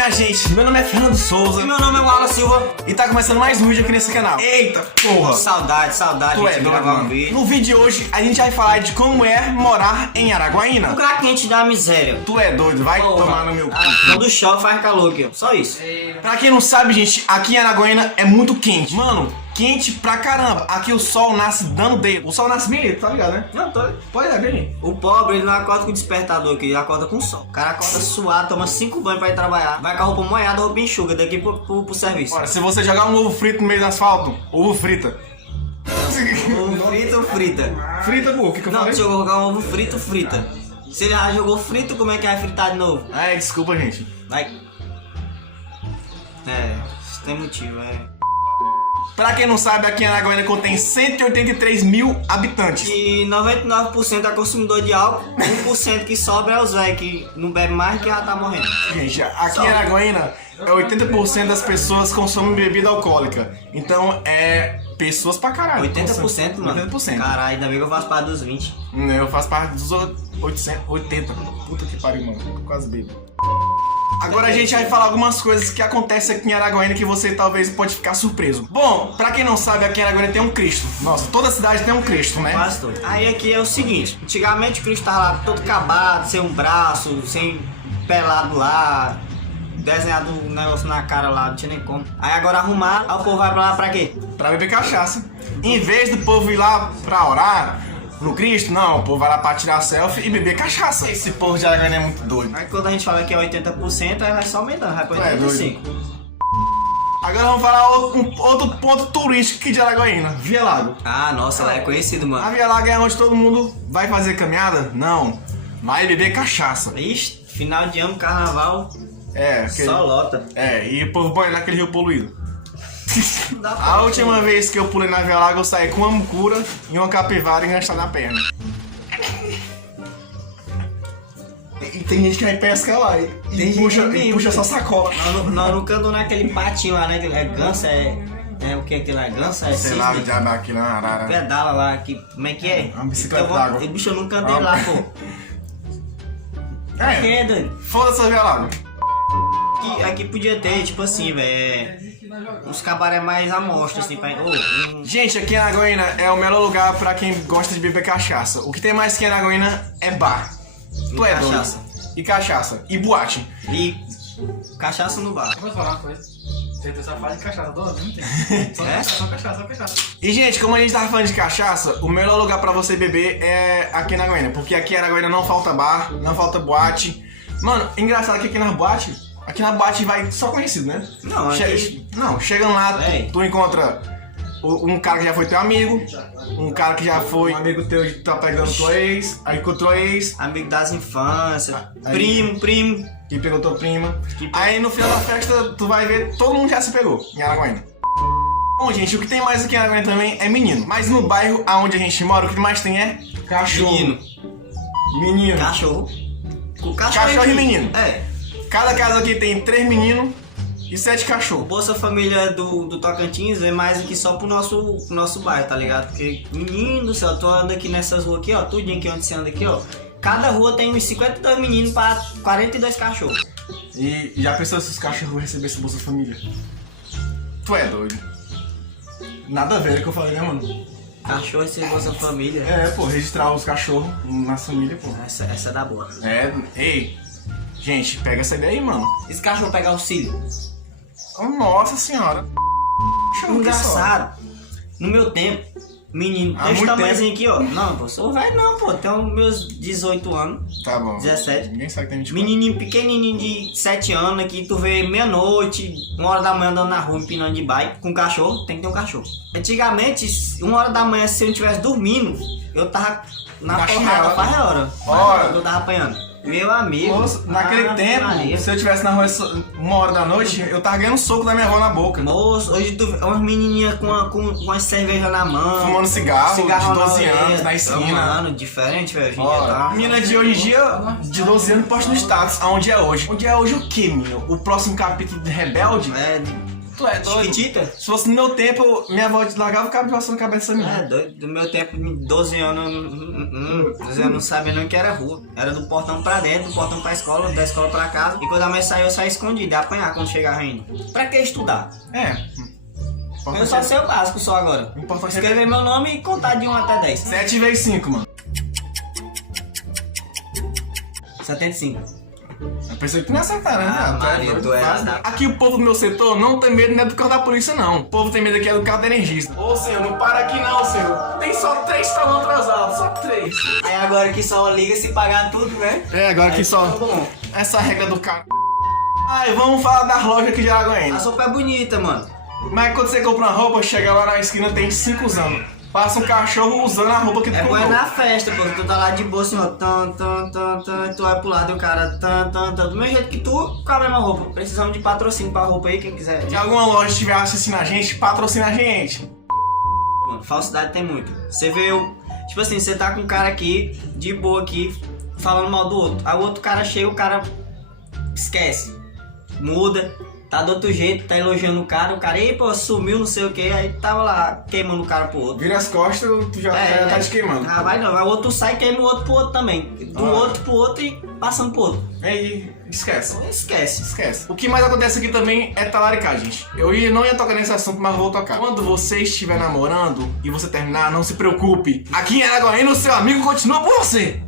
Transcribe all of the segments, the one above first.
minha gente, meu nome é Fernando Souza. E meu nome é Wallace Silva. E tá começando mais um vídeo aqui nesse canal. Eita porra! Saudade Tu é de doido, gravar um mano. vídeo. No vídeo de hoje, a gente vai falar de como é morar em Araguaína. Lugar quente da miséria. Tu é doido, vai Porra. tomar no meu cu. Quando chove faz calor aqui, ó. Só isso. Pra quem não sabe, gente, aqui em Araguaína é muito quente. Mano, quente pra caramba. Aqui o sol nasce dando dedo. O sol nasce bem dedo, tá ligado, né? Não, tô. Pode é, bem. O pobre, ele não acorda com despertador aqui, ele acorda com sol. O cara acorda suado, toma 5 banhos pra ir trabalhar. Vai com a roupa molhada, roupa enxuga, daqui pro serviço. Ora, se você jogar um ovo frito no meio do asfalto, ovo frita. Ovo frito ou frita? Frita, pô, o que eu Não, falei? se eu colocar um ovo frito, frita. Se ele já jogou frito, como é que vai fritar de novo? Ai, desculpa, gente. Vai. É, isso tem motivo, Pra quem não sabe, aqui em Araguaína contém 183 mil habitantes. E 99% é consumidor de álcool, 1% que sobra é o Zé, que não bebe mais que já tá morrendo. Gente, aqui em Araguaína, 80% das pessoas consomem bebida alcoólica. Então, é pessoas pra caralho. 80%, mano? 80%. Caralho, ainda bem que eu faço parte dos 20. Eu faço parte dos 80. Puta que pariu, mano. Tô quase bêbado. Agora a gente vai falar algumas coisas que acontecem aqui em Araguaína que você talvez pode ficar surpreso. Bom, pra quem não sabe, aqui em Araguaína tem um Cristo. Nossa, toda cidade tem um Cristo, né? Quase todo. Aí aqui é o seguinte, antigamente o Cristo tava lá todo acabado, sem um braço, sem pelado lá, desenhado um negócio na cara lá, não tinha nem como. Aí agora arrumar, aí o povo vai pra lá pra quê? Pra beber cachaça. Em vez do povo ir lá pra orar no Cristo, não, o povo vai lá pra tirar selfie e beber cachaça. Esse povo de Araguaína é muito doido. Aí quando a gente fala que é 80%, aí vai só aumentando, vai pra É, 85%. Agora vamos falar outro ponto turístico aqui de Araguaína, Via Lago. Ah, nossa, lá é conhecido, A mano. Via Lago é onde todo mundo vai fazer caminhada? Não, vai beber cachaça. Ixi, final de ano, carnaval, É, só lota. e o povo banha naquele rio poluído. Não dá pra A última vez que eu pulei na Via Lago, eu saí com uma mucura e uma capivara enganchada na perna. E tem gente que vai pescar lá Tem gente puxa, que e puxa só sacola. Nós nunca andamos naquele patinho lá, né? É ganso, é o que aquilo é? Ganso, é Sei lá, o cisne. diabo aqui na arara. Pedala lá, que, como é que é? Uma bicicleta Então, d'água. bicho, eu nunca andei lá, pô. Quem é, doido? Foda-se a Via Lago. Aqui podia ter, tipo assim, velho, uns cabaré mais amostras, assim, pra... Gente, aqui em Araguaína é o melhor lugar pra quem gosta de beber cachaça. O que tem mais aqui em Araguaína é bar. Tu é doido. cachaça. E cachaça. E boate. E cachaça no bar. Vou falar uma coisa. Você só fala de cachaça toda, não tem? Só É? cachaça, só cachaça, só cachaça. E, gente, como a gente tava falando de cachaça, o melhor lugar pra você beber é aqui em Araguaína. Porque aqui em Araguaína não falta bar, não falta boate. Mano, engraçado que aqui na boate vai só conhecido, né? Não, aqui... Chegando lá, Véi. tu encontra um cara que já foi teu amigo, um cara que já foi um amigo teu que tá pegando tua ex, aí encontrou a ex, Amigo das infâncias, aí- primo. que pegou tua prima. Aí no final da festa, tu vai ver, todo mundo já se pegou em Araguaína. Bom, gente, o que tem mais aqui em Araguaína também é menino. Mas no bairro onde a gente mora, o que mais tem é cachorro. Menino. Cachorro. Com Cachorro e menino. É. Cada casa aqui tem 3 meninos e 7 O cachorros. Bolsa Família do Tocantins é mais aqui só pro nosso bairro, tá ligado? Porque, menino do céu, tu anda aqui nessas ruas aqui, ó, tudinho aqui onde você anda aqui, ó. Cada rua tem uns 52 meninos pra 42 cachorros. E já pensou se os cachorros recebessem Bolsa Família? Tu é doido. Nada a ver com o que eu falei, né, mano? Cachorro esse Bolsa Família. É, pô, registrar os cachorros na família, pô. Essa é da boa. É, ei, gente, pega essa ideia aí, mano. Esse cachorro pegar auxílio. Nossa senhora. Cachorro que Engraçado. No meu tempo, menino, Há tem esse muito tamanhozinho aqui, ó. Não, pô, sou velho não, pô. Tenho meus 18 anos. só. Tá bom. 17. Ninguém sabe que tem 24. Menininho pequenininho de 7 anos aqui, tu vê meia-noite, 1h da manhã andando na rua empinando de bike com cachorro, tem que ter um cachorro. Antigamente, 1h da manhã, se eu não estivesse dormindo, eu tava na Na porrada, chinela. faz hora. Ora. Eu tava apanhando. Meu amigo. Moço, naquele ah, tempo, Maria. se eu estivesse na rua 1h da noite, eu tava ganhando soco da minha avó na boca. Moço, hoje tu vê umas menininhas com uma cerveja na mão. Fumando cigarro, de 12 orelha. anos, na esquina. Mano, diferente, velho. Hoje em dia Ó, tá. menina de hoje em dia, de 12 anos, posta no status aonde é hoje. Onde é hoje o quê, menino? O próximo capítulo de Rebelde? É, Tu é doido. Chiquitita? Se fosse no meu tempo, minha avó largava o cabo de vassoura na cabeça da minha. É doido. Do meu tempo, 12 anos, 12 anos não sabia nem o que era rua. Era do portão pra dentro, do portão pra escola, da escola pra casa. E quando a mãe saiu, eu saía escondido, ia apanhar quando chegava ainda. Pra que estudar? É. Eu só sei o básico só agora. Importante é Escrever meu nome e contar de 1 até 10. 7 vezes 5, mano. 75. Eu pensei que tu não ia acertar, né? Ah, Tu é Maria, doido. tu é azar. Aqui o povo do meu setor não tem medo, não é do carro da polícia, não. O povo tem medo aqui é do carro da energista. Ô, senhor, não para aqui não, senhor. Tem só 3 talão atrasados, só 3. Aí agora que só liga se pagar tudo, né? É, agora aqui Aí só... tá bom. Essa regra do carro. Ai, vamos falar das lojas aqui de A Araguaína. sopa é bonita, mano. Mas quando você compra uma roupa, chega lá na esquina, tem 5 anos. Passa um cachorro usando a roupa que tu É bom comprou. na festa, pô. Tu tá lá de boa assim, ó. Tu vai pro lado e o cara. Do mesmo jeito que tu, com a mesma roupa. Precisamos de patrocínio pra roupa aí, quem quiser. Se alguma loja estiver assistindo a gente, patrocina a gente. Mano, falsidade tem muito. Você vê o. Tipo assim, você tá com um cara aqui, de boa aqui, falando mal do outro. Aí o outro cara chega, o cara esquece. Muda. Tá do outro jeito, tá elogiando o cara, ei, pô, sumiu, não sei o que, aí tava lá queimando o cara pro outro. Vira as costas, tu já tá te queimando. Ah, vai não, aí o outro sai e queima o outro pro outro também. Do outro pro outro e passando pro outro. Aí, esquece. Esquece. Esquece. O que mais acontece aqui também é talaricagem, gente. Não ia tocar nesse assunto, mas vou tocar. Quando você estiver namorando e você terminar, não se preocupe. Aqui em Araguaína, o seu amigo continua por você.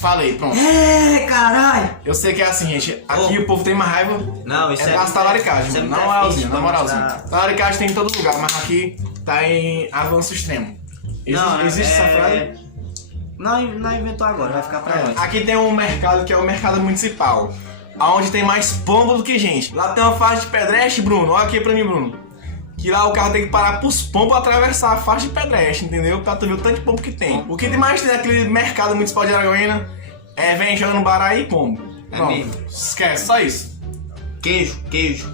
Falei, pronto. É, caralho. Eu sei que é assim, gente. Aqui o povo tem uma raiva. Não, isso É é das talaricagens, isso é na muito moralzinha, difícil, na vamos moralzinha. dar- Talaricagem tem em todo lugar, mas aqui tá em avanço extremo. Existe essa frase? Não inventou agora, vai ficar pra nós. Aqui tem um mercado que é o mercado municipal, onde tem mais pombo do que gente. Lá tem uma faixa de pedestre, Bruno. Olha aqui pra mim, Bruno. Que lá o carro tem que parar pros pombos atravessar a faixa de pedestre, entendeu? Pra tu ver o tanto de pombo que tem. O que mais tem naquele mercado municipal de Araguaína é vem jogando bará e pombo. É Pronto. mesmo? Esquece, só isso. Queijo. Queijo.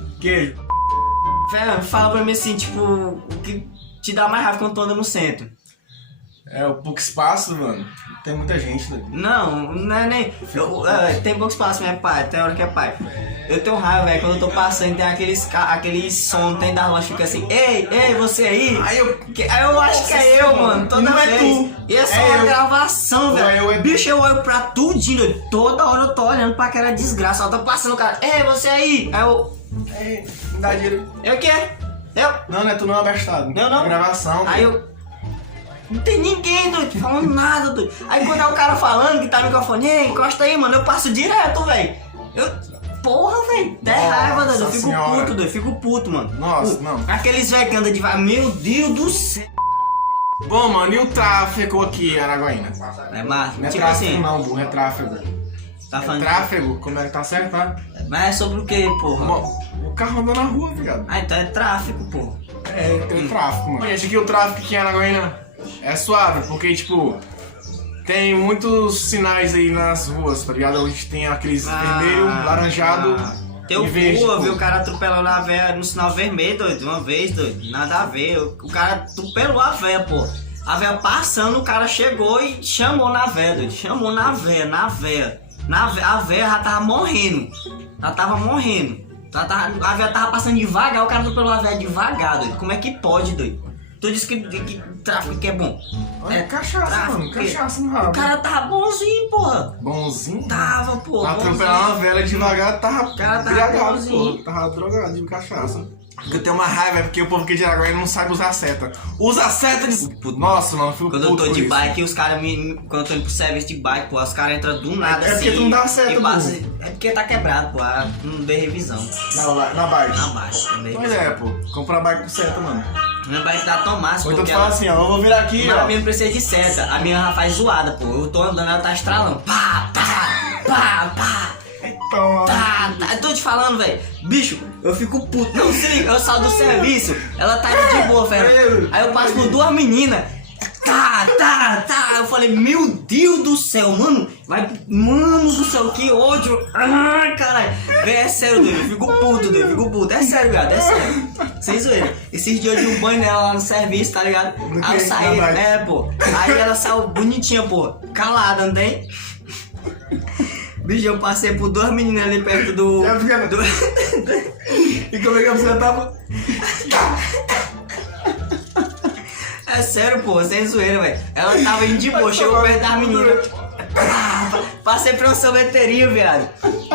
Velho, fala pra mim assim, tipo, o que te dá mais raiva quando tu anda no centro? É o pouco espaço, mano. Tem muita gente, né? Não é nem. Tem pouco espaço, mas é pai, tem hora que é pai. Eu tenho raiva, velho, quando eu tô passando e tem aqueles som, tem da loja, fica assim, ei, você aí? Aí eu... Aí eu acho que é eu, mano, toda Não é vez. tu. E é só É uma eu. gravação, Ou velho. eu é tu. Bicho, eu olho pra tudinho, doido. Toda hora eu tô olhando pra aquela desgraça. Eu tô passando o cara, ei, você aí? Aí eu. Ei, me dá dinheiro. Eu o quê? Eu? Não é tu não, abestado. Não. É gravação. Aí eu. Não tem ninguém, doido, falando nada, doido. Aí quando é o cara falando que tá no microfone, ei, encosta aí, mano, eu passo direto, velho. Porra, velho, dá Nossa raiva, doido. Eu fico senhora. puto, doido, fico puto, mano. Nossa, não. Aqueles velhos que andam devagar, meu Deus do céu. Bom, mano, e o tráfego aqui em Araguaína? É, mas, Não é tipo tráfego assim, não, burro, é tráfego. tá É falando. tráfego, como é que tá certo, tá? Mas é sobre o que, porra? Bom, o carro anda na rua, viado. Ah, então é tráfico, porra. É, tem tráfego, mano. Gente, aqui o tráfego aqui em Araguaína é suave, porque, tipo, tem muitos sinais aí nas ruas, tá ligado? Onde tem aqueles vermelho, laranjado Teu e verde. cu, eu vi tipo. o cara atropelando a véia no sinal vermelho, doido, uma vez, doido. Nada a ver. O cara atropelou a véia, pô. A véia passando, o cara chegou e chamou na véia, doido. Chamou na véia. A véia já tava morrendo. A véia tava passando devagar, o cara atropelou a véia devagar, doido. Como é que pode, doido? Tu disse que tráfico que é bom. É cachaça, tráfico, mano, que- cachaça no O rabo. cara tava bonzinho, porra. Bonzinho? Tava, pô. Tá bonzinho. atropelando uma velha devagar, tava cara tava embriagado, bonzinho. pô. Tava drogado de cachaça. Porque eu tenho uma raiva, é porque o povo aqui de Araguaína não sabe usar seta. Usa seta de... Nossa, mano, eu fico Quando eu puto tô com de isso. bike, os caras quando eu tô indo pro serviço de bike, pô, os caras entram do nada É assim. porque tu não dá certo, e passa, burro. é porque tá quebrado, pô, não dei revisão. Na bike. Na bike, não dei Pois revisão. é, pô. Comprar bike com seta, mano. Minha bike dá Tomás, Ou então porque tu fala ela... assim, ó, eu vou virar aqui, Mas a ó. minha não precisa de seta, a minha já faz zoada, pô. Eu tô andando, ela tá estralando. Pá. Toma. Eu tô te falando, velho. Bicho, eu fico puto. Não, se liga, eu saio do serviço, ela tá indo de boa, velho. Aí eu passo por duas meninas. Eu falei, meu Deus do céu, mano. Mano do céu, que ódio. Ah, caralho. Véi, é sério, doido. Eu fico puto, doido. Eu fico puto. É sério, viado, é sério. Sem zoeira. Esses dias eu dei um banho nela lá no serviço, tá ligado? Aí eu saí, na bike. pô. Aí ela saiu bonitinha, pô. Calada, não tem? Bicho, eu passei por 2 meninas ali perto do... E como é que a pessoa tava? É sério, pô, sem zoeira, velho. Ela tava indo de boa, chegou perto das meninas. Passei pra uma sorveteria, viado.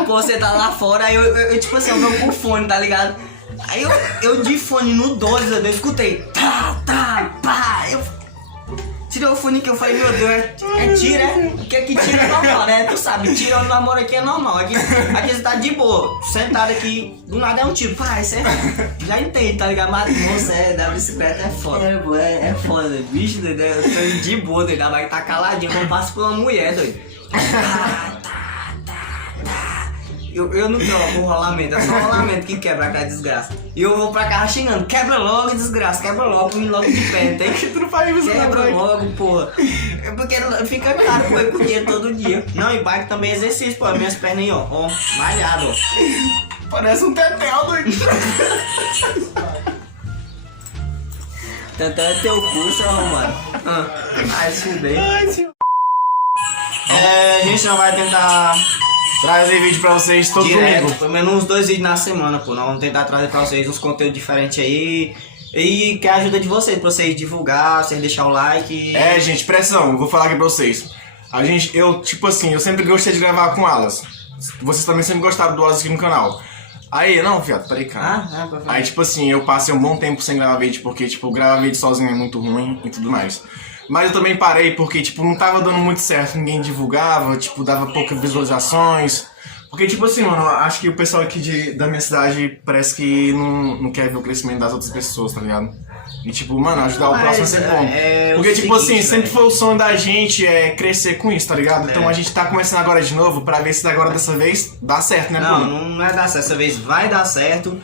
Pô, você tá lá fora, aí eu tipo assim, eu venho com fone, tá ligado? Aí eu de fone no 12, eu escutei. Pá. Eu tirei o fone que eu falei, meu Deus, é tiro, é? Porque aqui tiro é normal, né? Tu sabe, tiro no namoro aqui é normal. Aqui você tá de boa, sentado aqui, do nada é um tiro. Pá, isso já entende, tá ligado? Mas você da bicicleta é foda. É foda, bicho, doido. Eu tô de boa, doido. Vai tá caladinho, eu passo por uma mulher, doido. Eu não troco o rolamento, é só o rolamento que quebra aquela desgraça. E eu vou pra casa xingando, quebra logo, desgraça, quebra logo, me logo de pé, tem que Tu não faz isso, quebra não, logo, porra. É porque fica caro pô, com dinheiro todo dia. Não, e bike também é exercício, pô, minhas pernas aí, ó, malhado, ó. Parece um tetel, doido. Tanto é teu curso, ó, mano. Ai, se fudei. A gente não vai tentar Trazer vídeo pra vocês todo direto, domingo. pelo menos uns 2 vídeos na semana, pô. Nós vamos tentar trazer pra vocês uns conteúdos diferentes aí. E que a ajuda de vocês, pra vocês divulgar, vocês deixar o like. É, gente, pressão, vou falar aqui pra vocês. Tipo assim, eu sempre gostei de gravar com Alas. Vocês também sempre gostaram do Alas aqui no canal. Aí, não, viado, peraí, cara. Aí, tipo assim, eu passei um bom tempo sem gravar vídeo, porque, tipo, gravar vídeo sozinho é muito ruim e tudo mais. Mas eu também parei porque, tipo, não tava dando muito certo, ninguém divulgava, tipo, dava poucas visualizações. Porque, tipo assim, mano, acho que o pessoal aqui da minha cidade parece que não quer ver o crescimento das outras pessoas, tá ligado? E, tipo, mano, ajudar o próximo é sempre bom. Porque, tipo assim, sempre foi o sonho da gente crescer com isso, tá ligado? Então a gente tá começando agora de novo pra ver se agora dessa vez dá certo, né, pô? Não vai dar certo, dessa vez vai dar certo.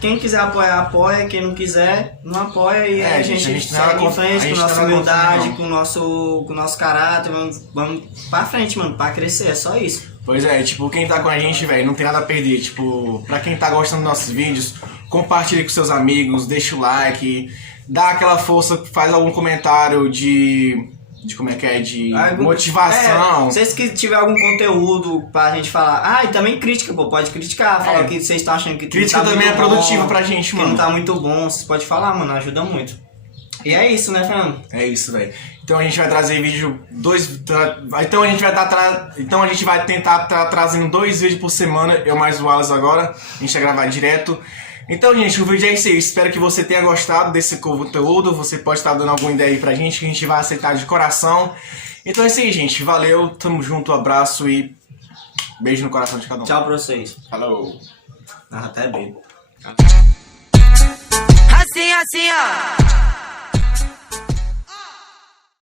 Quem quiser apoiar, apoia. Quem não quiser, não apoia. E a gente segue em frente com nossa humildade, com o nosso caráter. Vamos pra frente, mano, pra crescer, é só isso. Pois é, tipo, quem tá com a gente, velho, não tem nada a perder. Tipo, pra quem tá gostando dos nossos vídeos, compartilhe com seus amigos, deixa o like, dá aquela força, faz algum comentário de como é que é, de motivação. Se vocês que tiver algum conteúdo pra gente falar. E também crítica, pô, pode criticar, falar o que vocês estão achando que crítica não tá também muito é bom, produtiva pra gente, mano. Que não tá muito bom, vocês podem falar, mano, ajuda muito. E é isso, né, Fernando? É isso, velho. Então a gente vai trazer vídeo Então a gente vai tentar estar trazendo 2 vídeos por semana, eu mais o Wallace agora. A gente vai gravar direto. Então, gente, o vídeo é isso aí. Espero que você tenha gostado desse conteúdo. Você pode estar dando alguma ideia aí pra gente, que a gente vai aceitar de coração. Então é isso aí, gente. Valeu, tamo junto, abraço e beijo no coração de cada um. Tchau pra vocês. Falou. Até bem. Assim, ó.